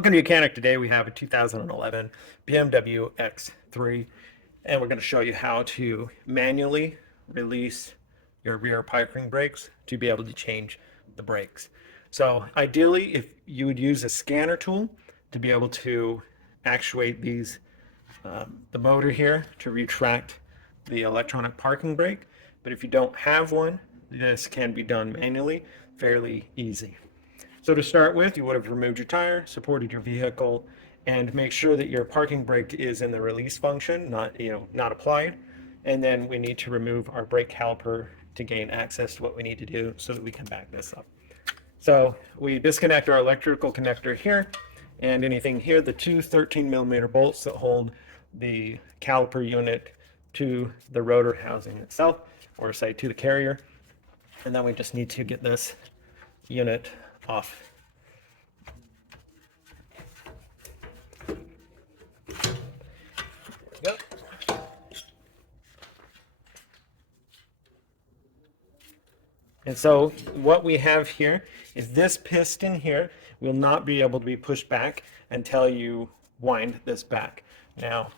Looking at mechanic today, we have a 2011 BMW X3, and we're going to show you how to manually release your rear parking brakes to be able to change the brakes. So ideally, if you would use a scanner tool to be able to actuate these, the motor here to retract the electronic parking brake. But if you don't have one, this can be done manually, fairly easy. So to start with, you would have removed your tire, supported your vehicle, and make sure that your parking brake is in the release function, not applied. And then we need to remove our brake caliper to gain access to what we need to do so that we can back this up. So we disconnect our electrical connector here, and anything here, the two 13mm bolts that hold the caliper unit to the rotor housing itself, or say to the carrier. And then we just need to get this unit off. Yep. And so what we have here is this piston here will not be able to be pushed back until you wind this back. Now,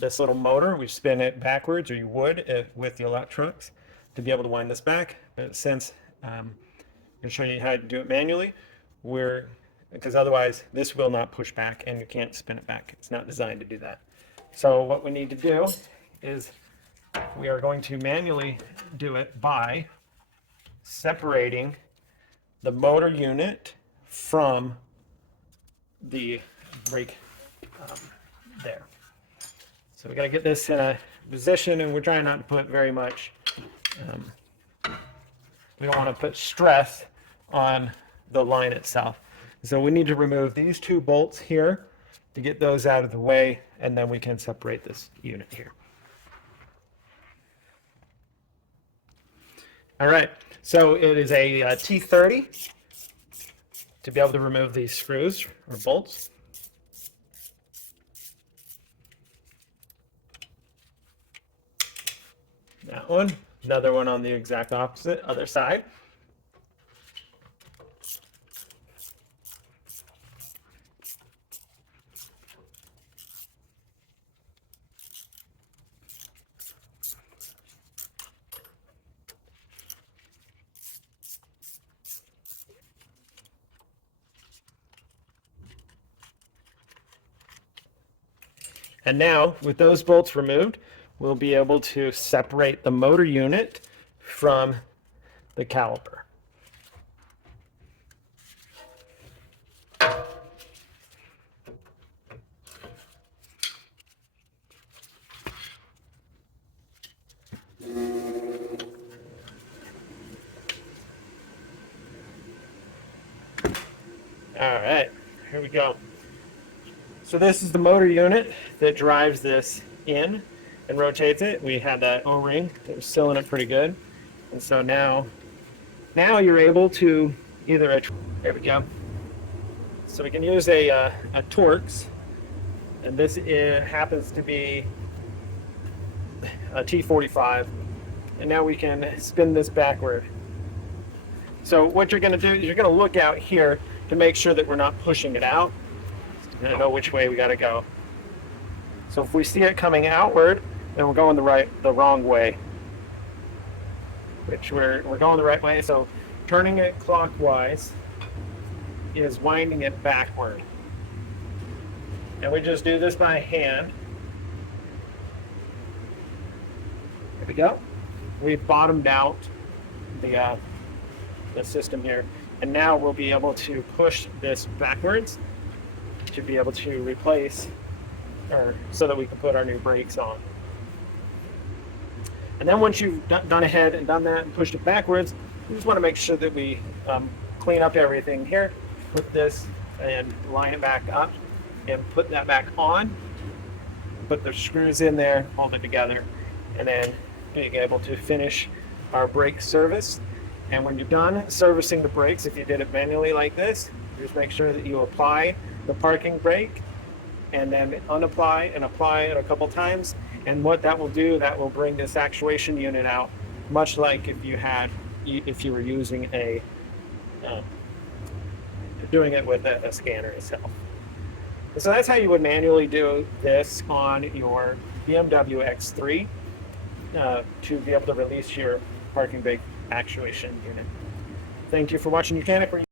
this little motor, we spin it backwards, or you would with the electrics, to be able to wind this back. But since I'm going to show you how to do it manually, because otherwise this will not push back and you can't spin it back. It's not designed to do that. So what we need to do is we are going to manually do it by separating the motor unit from the brake there. So we got to get this in a position, and we're trying not to put very much, we don't want to put stress on the line itself. So we need to remove these two bolts here to get those out of the way, and then we can separate this unit here. All right, so it is a T30 to be able to remove these screws or bolts. That one, another one on the exact opposite other side. And now, with those bolts removed, we'll be able to separate the motor unit from the caliper. All right, here we go. So this is the motor unit that drives this in and rotates it. We had that O-ring that was sealing it pretty good. And so now you're able to either, there we go. So we can use a Torx, and this happens to be a T45. And now we can spin this backward. So what you're gonna do is you're gonna look out here to make sure that we're not pushing it out. And know which way we got to go. So if we see it coming outward, then we're going the wrong way. Which we're going the right way. So turning it clockwise is winding it backward. And we just do this by hand. There we go. We've bottomed out the system here, and now we'll be able to push this backwards to be able to replace, or so that we can put our new brakes on. And then once you've done ahead and done that and pushed it backwards, we just want to make sure that we clean up everything here, put this and line it back up and put that back on, put the screws in there, hold it together, and then being able to finish our brake service. And when you're done servicing the brakes, if you did it manually like this, just make sure that you apply the parking brake and then unapply and apply it a couple times. And what that will do, that will bring this actuation unit out, much like if you were using a doing it with a scanner itself. So that's how you would manually do this on your BMW X3 to be able to release your parking brake actuation unit. Thank you for watching Mechanic.